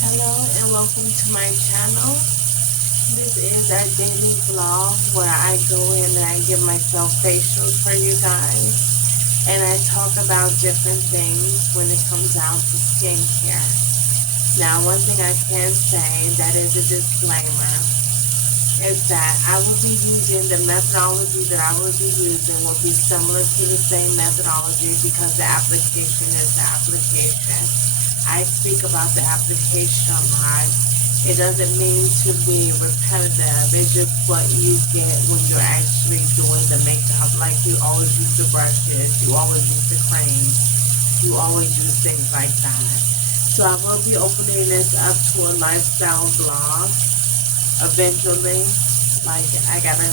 Hello and welcome to my channel. This is a daily vlog where I go in and I give myself facials for you guys. And I talk about different things when it comes out to skincare. Now, one thing I can say that is a disclaimer is that I will be using the methodology that I will be using will be similar to the same methodology because the application is the application. I speak about the application a lot. It doesn't mean to be repetitive. It's just what you get when you're actually doing the makeup. Like you always use the brushes, you always use the cream, you always use things like that. So I will be opening this up to a lifestyle vlog eventually. Like I gotta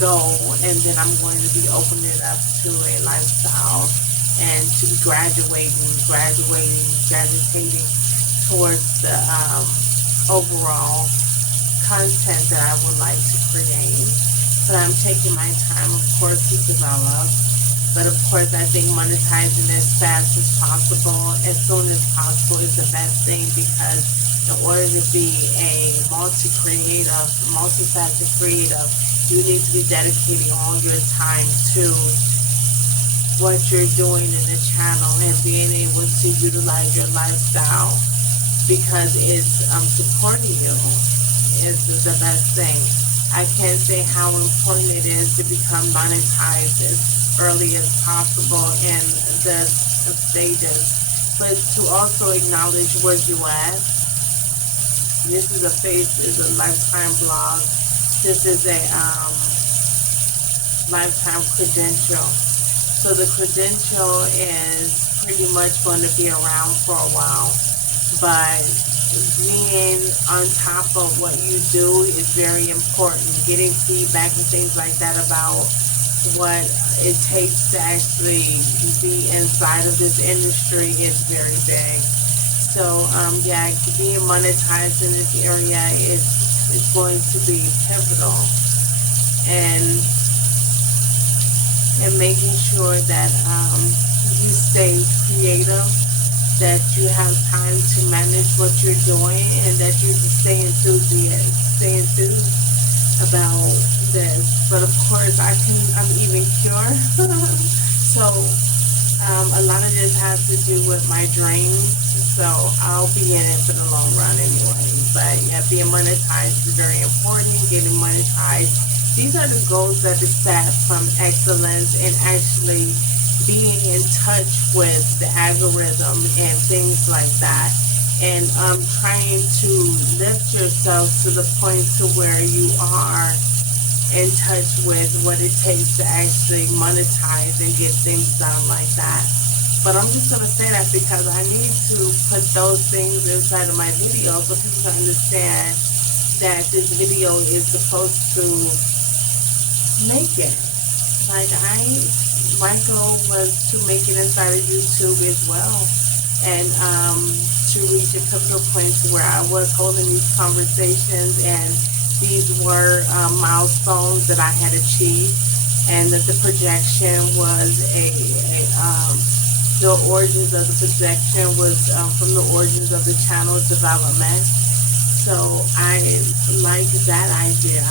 go and then I'm going to be opening it up to a lifestyle and to be gravitating towards the overall content that I would like to create. But I'm taking my time, of course, to develop. But of course, I think monetizing as fast as possible, as soon as possible, is the best thing because in order to be a multifaceted creative, you need to be dedicating all your time to what you're doing in the channel and being able to utilize your lifestyle because it's supporting you is the best thing. I can't say how important it is to become monetized as early as possible in the stages, but to also acknowledge where you at. This is a lifetime blog. This is a lifetime credential. So the credential is pretty much going to be around for a while, but being on top of what you do is very important. Getting feedback and things like that about what it takes to actually be inside of this industry is very big. So yeah, being monetized in this area is going to be pivotal, and making sure that you stay creative, that you have time to manage what you're doing, and that you stay enthused about this. But of course, I'm even cured. So a lot of this has to do with my dreams. So I'll be in it for the long run anyway. But yeah, being monetized is very important. Getting monetized. These are the goals that are set from excellence and actually being in touch with the algorithm and things like that. And trying to lift yourself to the point to where you are in touch with what it takes to actually monetize and get things done like that. But I'm just going to say that because I need to put those things inside of my video so people can understand that this video is supposed to make it. Like my goal was to make it inside of YouTube as well, and to reach a pivotal point to where I was holding these conversations, and these were milestones that I had achieved, and that the projection was the origins of the projection was from the origins of the channel development. So I like that idea.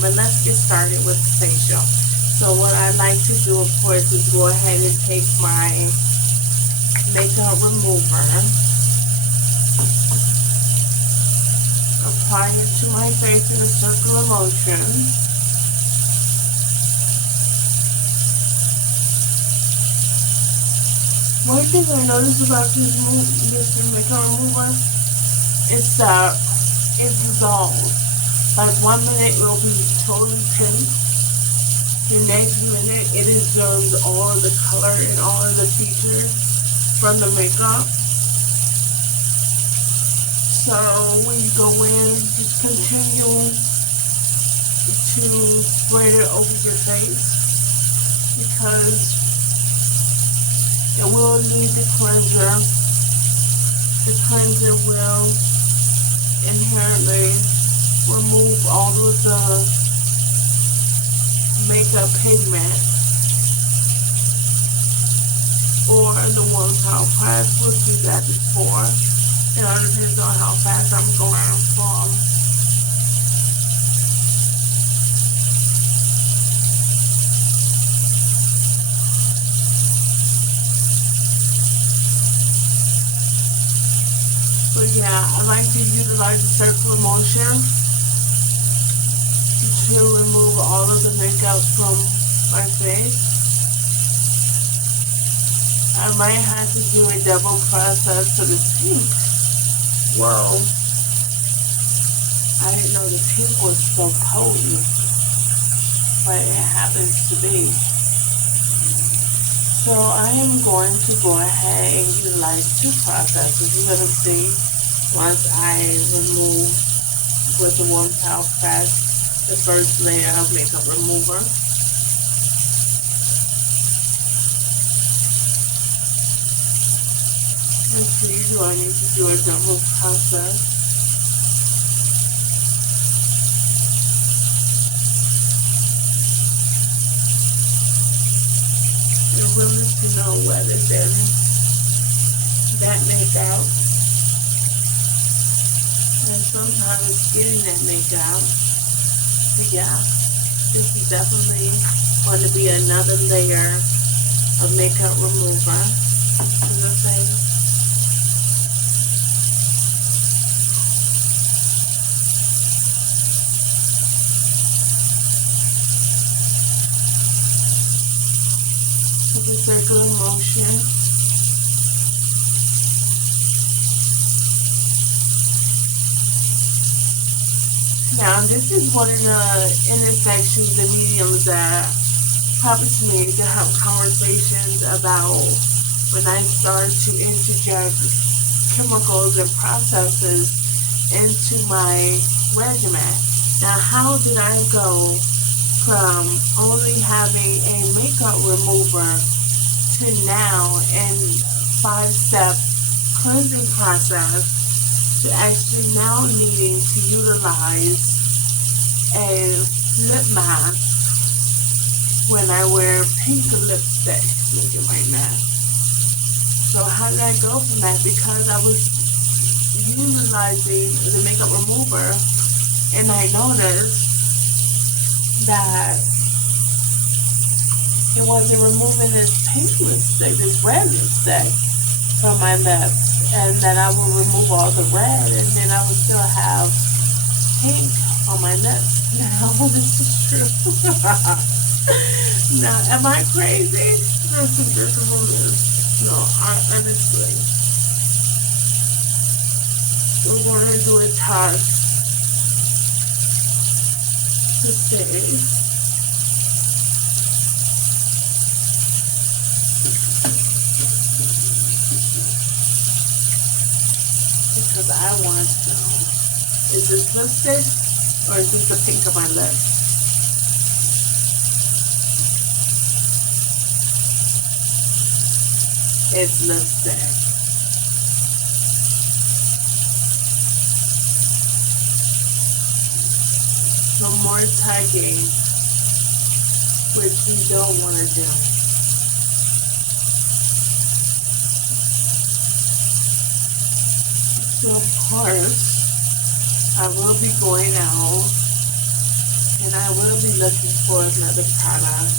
But let's get started with the facial. So what I like to do, of course, is go ahead and take my makeup remover, apply it to my face in a circular motion. One thing I noticed about this makeup remover is that it dissolves. Like 1 minute it will be totally pink. The next minute it absorbs all of the color and all of the features from the makeup. So when you go in, just continue to spread it over your face because it will need the cleanser. The cleanser will inherently remove all of the makeup pigment or the one pound press. We'll do that before. It all depends on how fast I'm going from. But yeah, I like to utilize the circular motion to remove all of the makeup from my face. I might have to do a double process for the pink. Whoa. I didn't know the pink was so potent, but it happens to be. So I am going to go ahead and utilize two processes. You're going to see once I remove with the 1 pound press the first layer of makeup remover. And see, do I need to do a double process? You're willing to know whether then that makeup, and sometimes getting that makeup. But yeah, this is definitely going to be another layer of makeup remover to the face. With a circular motion. Now, this is one of the intersections and mediums that happens to me to have conversations about when I start to interject chemicals and processes into my regimen. Now, how did I go from only having a makeup remover to now in 5-step cleansing process to actually now needing to utilize a lip mask when I wear pink lipstick? Let me get my mask. So how did I go from that? Because I was utilizing the makeup remover and I noticed that it wasn't removing this pink lipstick, this red lipstick from my lips, and that I will remove all the red and then I would still have pink on my lips. Now, this is true. Now, am I crazy? Listen, just remove this. No, honestly. We're going to do a test to see. Because I want to know, is this lipstick or is this the pink of my lips? It's lipstick. No more tagging, which we don't want to do. So of course, I will be going out and I will be looking for another product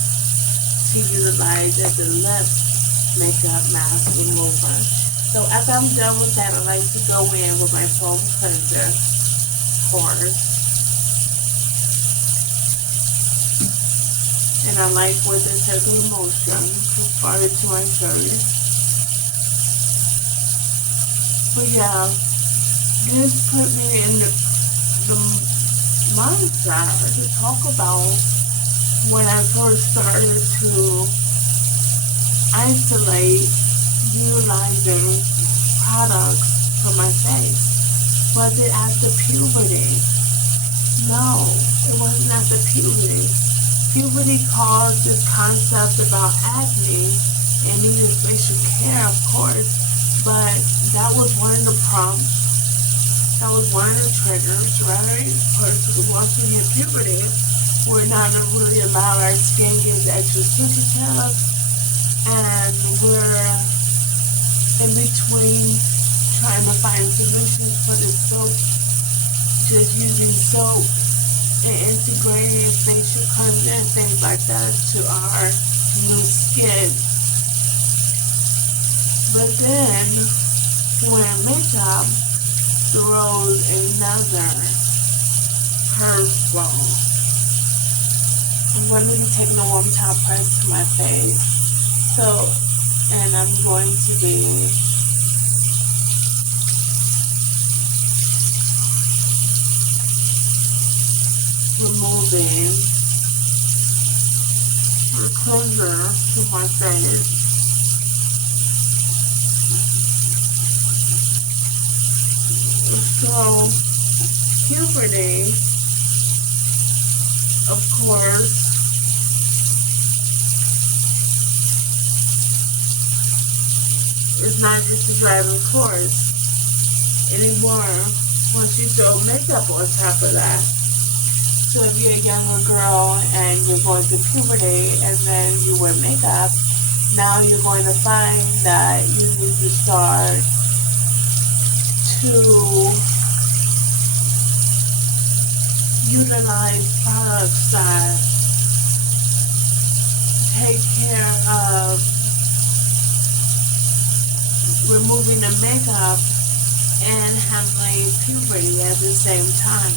to utilize as a lip makeup mask remover. So after I'm done with that, I like to go in with my foam cleanser, of course. And I like with the circular motion to apply it to my face. But yeah, this put me in the mindset to talk about when I first started to isolate utilizing products for my face. Was it after puberty? No, it wasn't after puberty. Puberty caused this concept about acne and needed facial care, of course, but that was one of the prompts. That was one of the triggers, right? Because once we hit puberty, we're not really allowed, our skin gets extra sensitive, and we're in between trying to find solutions for the soap, just using soap and integrating facial cleanser and things like that to our new skin. But then wearing makeup throws another curveball. I'm going to be taking a warm towel press to my face. So, and I'm going to be removing the cleanser to my face. So, puberty, of course, is not just a driving force anymore once you throw makeup on top of that. So if you're a younger girl and you're going through puberty and then you wear makeup, now you're going to find that you need to start to utilize products that take care of removing the makeup and handling puberty at the same time.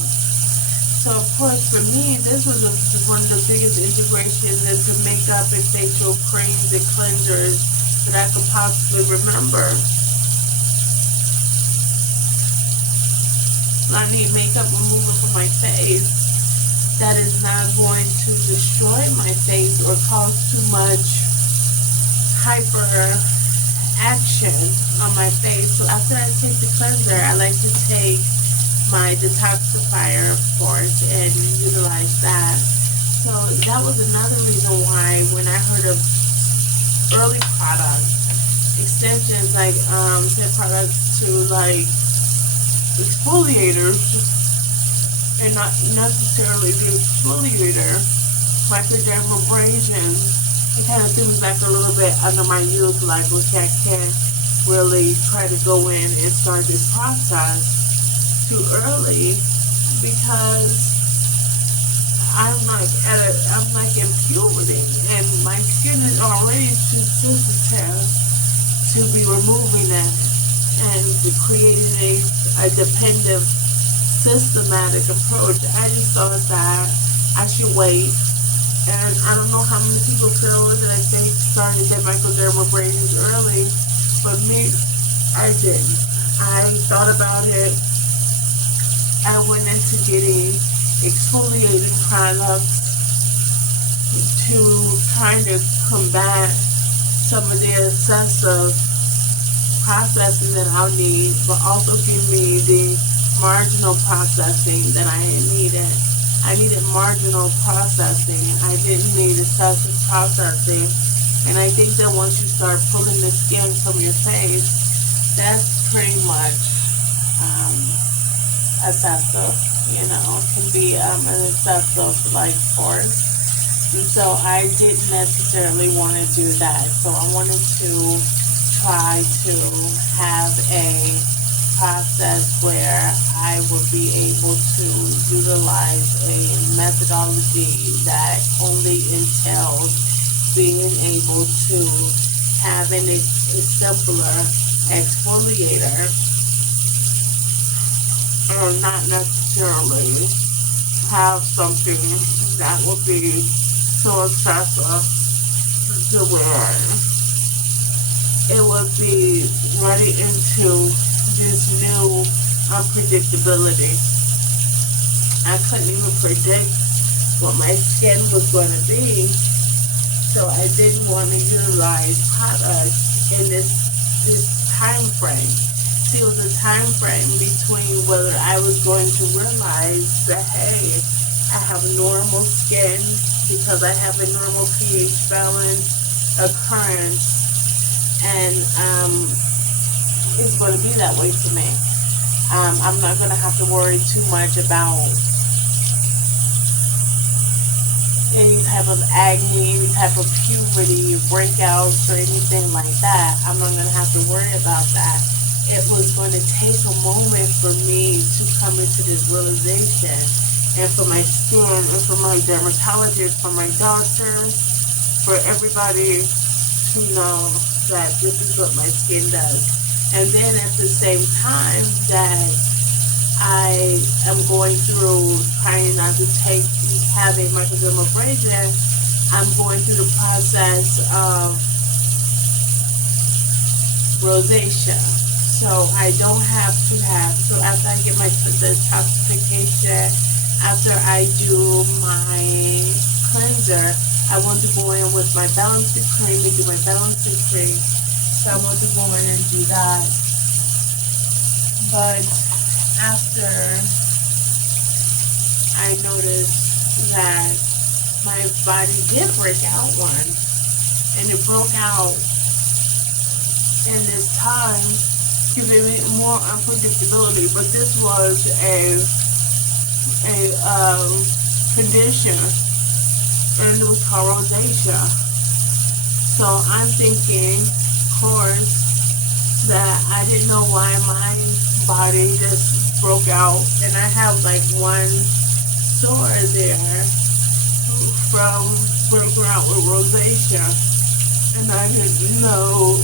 So of course for me, this was one of the biggest integrations into makeup and facial creams and cleansers that I could possibly remember. I need makeup remover for my face that is not going to destroy my face or cause too much hyper action on my face. So after I take the cleanser, I like to take my detoxifier, of course, and utilize that. So that was another reason why when I heard of early products, extensions like said products to like exfoliators and not necessarily the exfoliator, microdermabrasion, it kind of seems like a little bit under my youth, like, okay, I can't really try to go in and start this process too early because I'm like in puberty and my skin is already too sensitive to be removing it and creating a dependent systematic approach. I just thought that I should wait. And I don't know how many people feel that they started their microdermabrasions early, but me, I didn't. I thought about it. I went into getting exfoliating products to kind of combat some of the excessive processing that I'll need, but also give me the marginal processing that I needed. I needed marginal processing. I didn't need excessive processing. And I think that once you start pulling the skin from your face, that's pretty much excessive, can be an excessive like force. And so I didn't necessarily want to do that. So I wanted to try to have a process where I would be able to utilize a methodology that only entails being able to have a simpler exfoliator and not necessarily have something that would be so excessive to where it would be running into this new unpredictability. I couldn't even predict what my skin was going to be, so I didn't want to utilize products in this time frame. See, it was a time frame between whether I was going to realize that, hey, I have normal skin because I have a normal pH balance occurrence, and it's going to be that way for me. I'm not going to have to worry too much about any type of acne, any type of puberty, breakouts, or anything like that. I'm not going to have to worry about that. It was going to take a moment for me to come into this realization, and for my skin, and for my dermatologist, for my doctors, for everybody to know that this is what my skin does. And then at the same time that I am going through trying not to have a microdermabrasion, I'm going through the process of rosacea. So I don't have to have, so after I get my detoxification, after I do my cleanser, I want to go in with my balancing cream and do my balancing cream. So I want to go in and do that. But after I noticed that my body did break out once, and it broke out in this time, giving me more unpredictability. But this was a condition, and it was called rosacea. So I'm thinking, of course, that I didn't know why my body just broke out, and I have like one sore there from breaking out with rosacea, and I didn't know.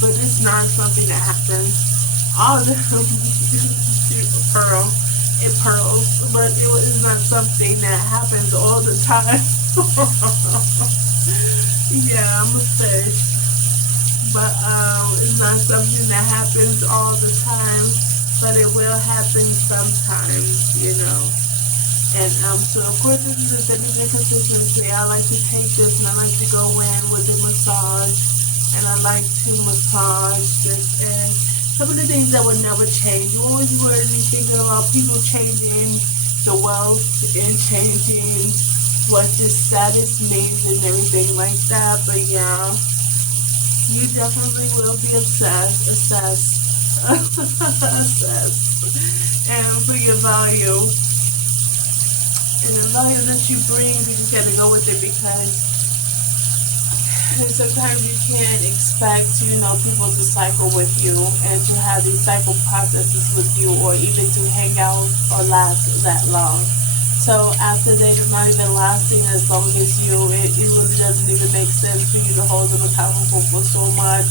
But it's not something that happens all the it pearls, but it was not something that happens all the time. Yeah, I'm a fish. But it's not something that happens all the time, but it will happen sometimes, you know. And so of course this is a fitness and consistency. I like to take this and I like to go in with a massage, and I like to massage this. And some of the things that would never change. You always worry thinking about people changing the wealth and changing what this status means and everything like that. But yeah, you definitely will be assessed, and for your value. And the value that you bring, you just gotta go with it, because sometimes you can't expect, people to cycle with you and to have these cycle processes with you, or even to hang out or last that long. So after they're not even lasting as long as you, it really doesn't even make sense for you to hold them accountable for so much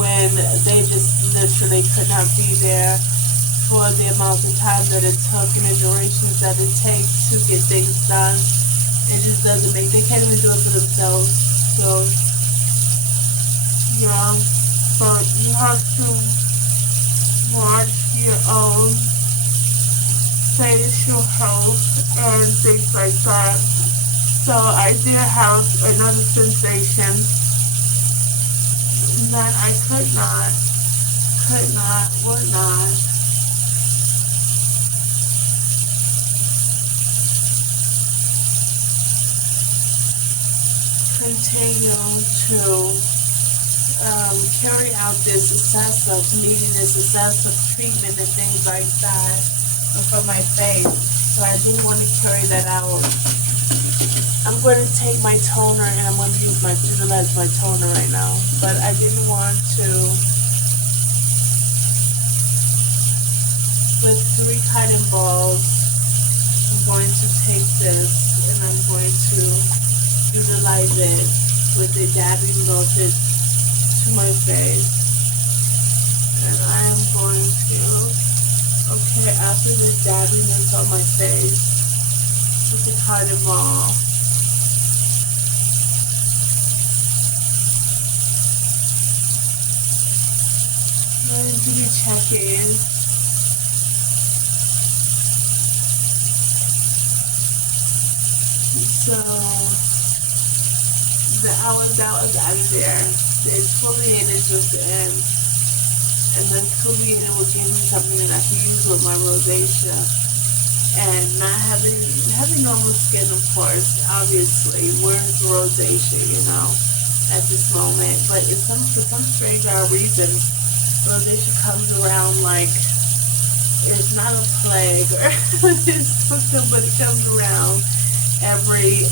when they just literally could not be there for the amount of time that it took and the durations that it takes to get things done. It just doesn't they can't even do it for themselves. So, yeah, but you have to watch your own facial health and things like that. So I did have another sensation that I would not continue to carry out this excessive, needing this excessive treatment and things like that for my face. So I didn't want to carry that out. I'm going to take my toner and I'm going to utilize my toner right now. But I didn't want to, with 3 cotton balls, I'm going to take this and I'm going to utilize it with the dabbing melted to my face. And I am going to, after the dabbing is on my face with the cotton ball, I'm going to be checking so the hours that was out of there, the exfoliator was in, and the exfoliator will give me something that I can use with my rosacea. And not having normal skin, of course, obviously, where's rosacea, at this moment. But for some strange reason, rosacea comes around like it's not a plague or it's something, but it comes around. every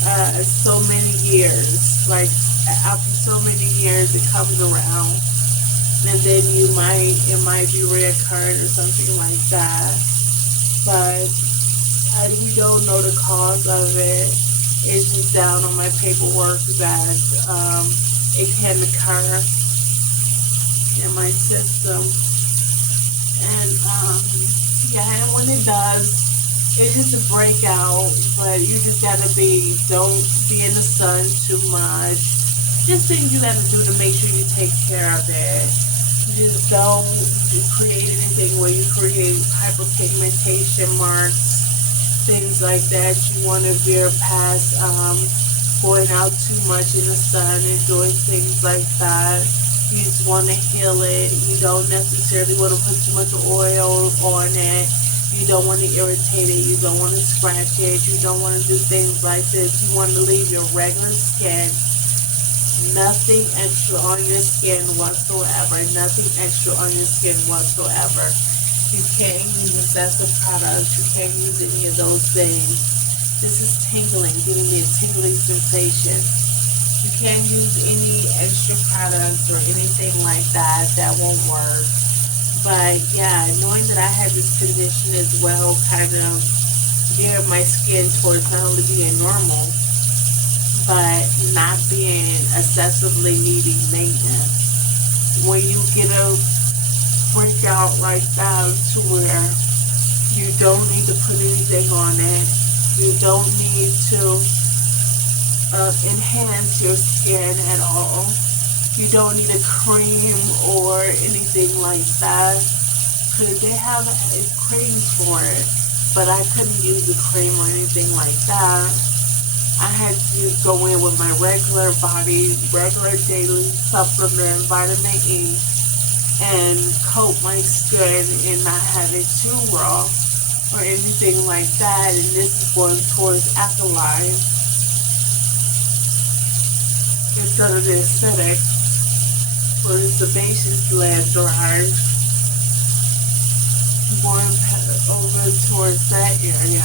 so many years. Like after so many years, it comes around, and then it might be reoccurred or something like that. But we don't know the cause of it. It's just down on my paperwork that it can occur in my system. And yeah, and when it does, it's just a breakout. But you just gotta don't be in the sun too much. Just things you gotta do to make sure you take care of it. Just don't create anything where you create hyperpigmentation marks, things like that. You want to veer past going out too much in the sun and doing things like that. You just want to heal it. You don't necessarily want to put too much oil on it. You don't want to irritate it. You don't want to scratch it. You don't want to do things like this. You want to leave your regular skin. Nothing extra on your skin whatsoever. Nothing extra on your skin whatsoever. You can't use excessive products. You can't use any of those things. This is tingling, giving me a tingling sensation. You can't use any extra products or anything like that. That won't work. But yeah, knowing that I had this condition as well kind of geared my skin towards not only being normal, but not being excessively needing maintenance. When you get a breakout like that to where you don't need to put anything on it, you don't need to enhance your skin at all. You don't need a cream or anything like that, because they have creams for it, but I couldn't use a cream or anything like that. I had to go in with my regular daily supplement, vitamin E, and coat my skin and not have it too raw or anything like that. And this is going towards alkaline instead of the acidic or the sebaceous gland derived. Going over towards that area.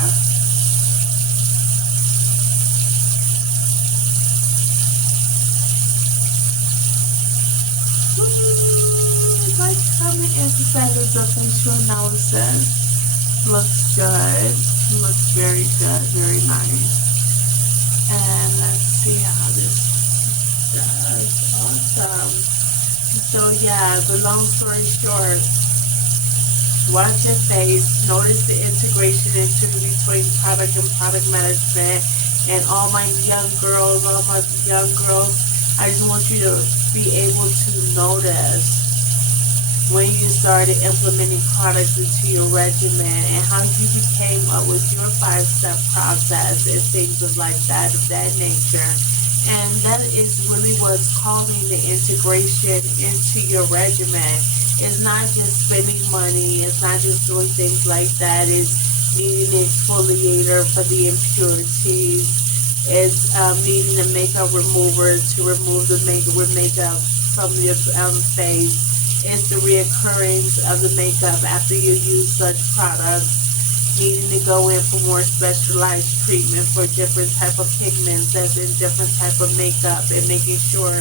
Like, comment, and subscribe to the facial analysis. Looks good. Looks very good. Very nice. And let's see how this does. Awesome. So yeah, the long story short, watch your face. Notice the integration into between product and product management. And all my young girls, I just want you to be able to notice when you started implementing products into your regimen and how you became up with your 5-step process and things of that nature. And that is really what's causing the integration into your regimen. It's not just spending money. It's not just doing things like that. It's needing an exfoliator for the impurities. It's needing a makeup remover to remove the makeup from your face. It's the reoccurrence of the makeup after you use such products. Needing to go in for more specialized treatment for different type of pigments that's in different type of makeup, and making sure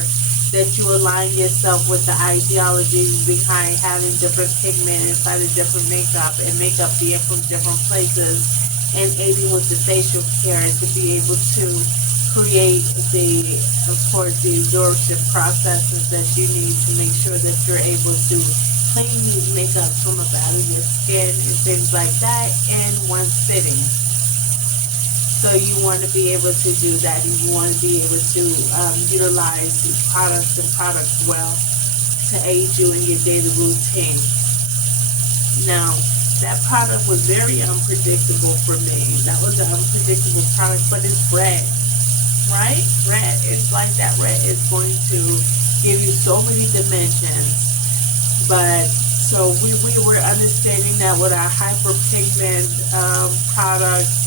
that you align yourself with the ideologies behind having different pigment inside of different makeup, and makeup being from different places, and aiding with the facial care to be able to create of course, the absorption processes that you need to make sure that you're able to clean these makeups from out of your skin and things like that in one sitting. So you want to be able to do that, and you want to be able to utilize these products well to aid you in your daily routine. Now, that product was very unpredictable for me. That was an unpredictable product, but it's red, right? Red is like that. Red is going to give you so many dimensions. But so we were understanding that with our hyperpigment products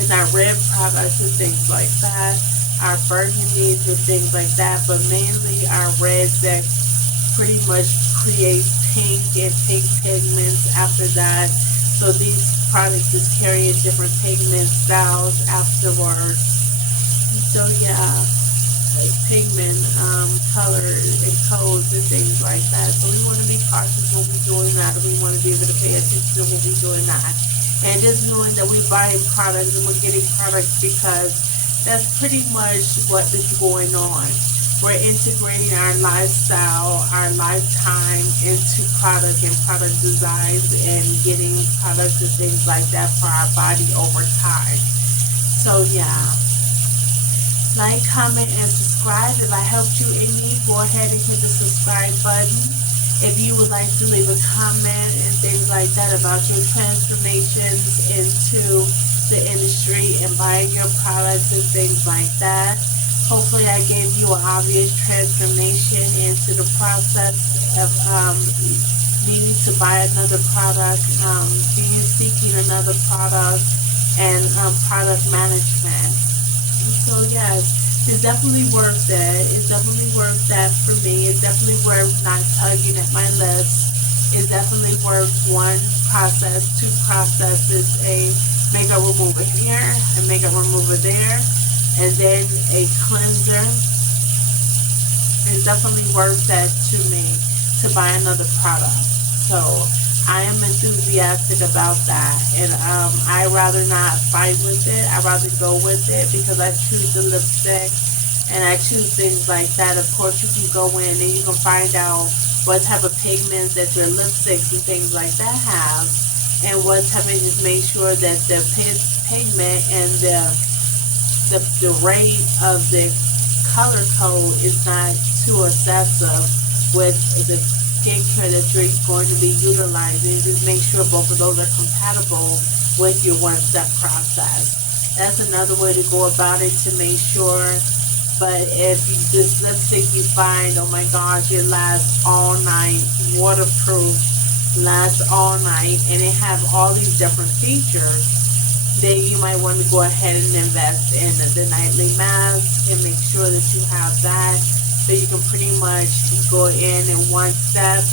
and our red products and things like that, our burgundies and things like that, but mainly our reds that pretty much create pink and pink pigments after that, So these products is carrying different pigment styles afterwards. So yeah, pigment, color, and codes and things like that. So we want to be cautious when we're doing that, and we want to be able to pay attention when we're doing that. And just knowing that we're buying products and we're getting products because that's pretty much what is going on. We're integrating our lifestyle, our lifetime into product and product designs and getting products and things like that for our body over time. So yeah, like, comment, and subscribe. If I helped you any, go ahead and hit the subscribe button. If you would like to leave a comment and things like that about your transformations into the industry and buying your products and things like that. Hopefully I gave you an obvious transformation into the process of needing to buy another product, seeking another product, and product management. So yes, it's definitely worth that. It's definitely worth that for me. It's definitely worth not tugging at my lips. It's definitely worth one process, two processes, a makeup remover here, a makeup remover there, and then a cleanser. It's definitely worth that to me to buy another product. So I am enthusiastic about that, and I rather not fight with it. I rather go with it because I choose the lipstick and I choose things like that. Of course, you can go in and you can find out what type of pigments that your lipsticks and things like that have, and what type of, just make sure that the pigment and the rate of the color code is not too excessive with the skincare that you're going to be utilizing. Just make sure both of those are compatible with your one-step process. That's another way to go about it to make sure. But if you, this lipstick you find, oh my gosh, it lasts all night, waterproof, lasts all night, and it have all these different features, then you might want to go ahead and invest in the nightly mask and make sure that you have that, so you can pretty much go in one step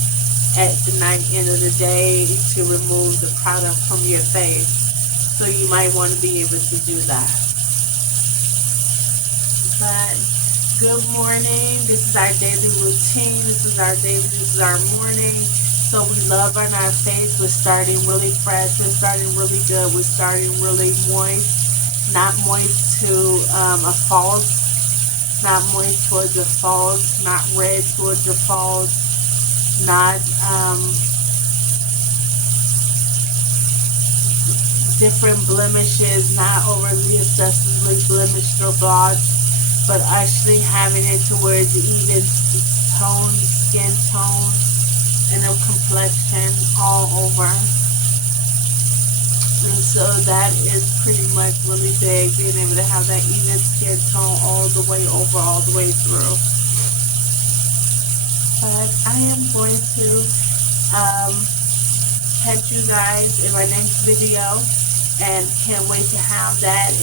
at the end of the day to remove the product from your face. So you might want to be able to do that. But good morning. This is our daily routine. This is our morning. So we love on our face. We're starting really fresh. We're starting really good. We're starting really moist. Not moist to a false. Not moist towards a false. Not red towards a false. Not different blemishes. Not overly excessively blemished or blotched, but actually having it to where it's even tone, skin tone, and a complexion all over. And so that is pretty much really big, being able to have that even skin tone all the way over, all the way through. But I am going to catch you guys in my next video, and can't wait to have that.